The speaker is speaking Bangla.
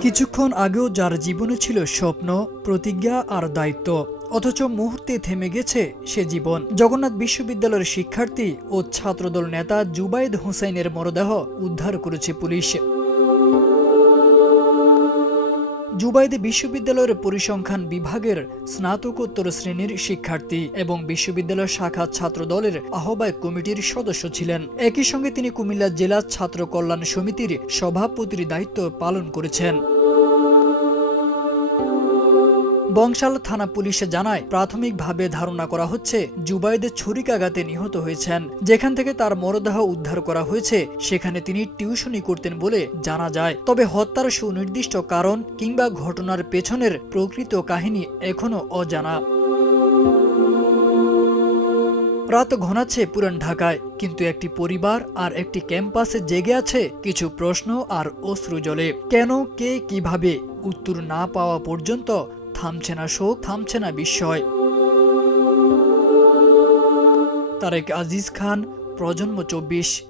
কিছুক্ষণ আগেও যার জীবনে ছিল স্বপ্ন, প্রতিজ্ঞা আর দায়িত্ব, অথচ মুহূর্তে থেমে গেছে সে জীবন। জগন্নাথ বিশ্ববিদ্যালয়ের শিক্ষার্থী ও ছাত্রদল নেতা জুবায়েদ হোসাইনের মরদেহ উদ্ধার করেছে পুলিশ। জুবায়েদ বিশ্ববিদ্যালয়ের পরিসংখ্যান বিভাগের স্নাতকোত্তর শ্রেণীর শিক্ষার্থী এবং বিশ্ববিদ্যালয় শাখা ছাত্রদলের আহ্বায়ক কমিটির সদস্য ছিলেন। একই সঙ্গে তিনি কুমিল্লা জেলা ছাত্র কল্যাণ সমিতির সভাপতির দায়িত্ব পালন করেছেন। বংশাল থানা পুলিশ জানায়, প্রাথমিকভাবে ধারণা করা হচ্ছে জুবায়েদ ছুরিকাঘাতে নিহত হয়েছেন। যেখান থেকে তার মরদেহ উদ্ধার করা হয়েছে সেখানে তিনি টিউশনি করতেন বলে জানা যায়। তবে হত্যার সুনির্দিষ্ট কারণ কিংবা ঘটনার পেছনের প্রকৃত কাহিনী এখনো অজানা। রাত ঘনাচ্ছে পুরান ঢাকায়, কিন্তু একটি পরিবার আর একটি ক্যাম্পাসে জেগে আছে কিছু প্রশ্ন আর অশ্রু জলে। কেন, কে, কিভাবে, উত্তর না পাওয়া পর্যন্ত থামছে না শোক, থামছে না বিস্ময়। তারেক আজিজ খান, প্রজন্ম 24।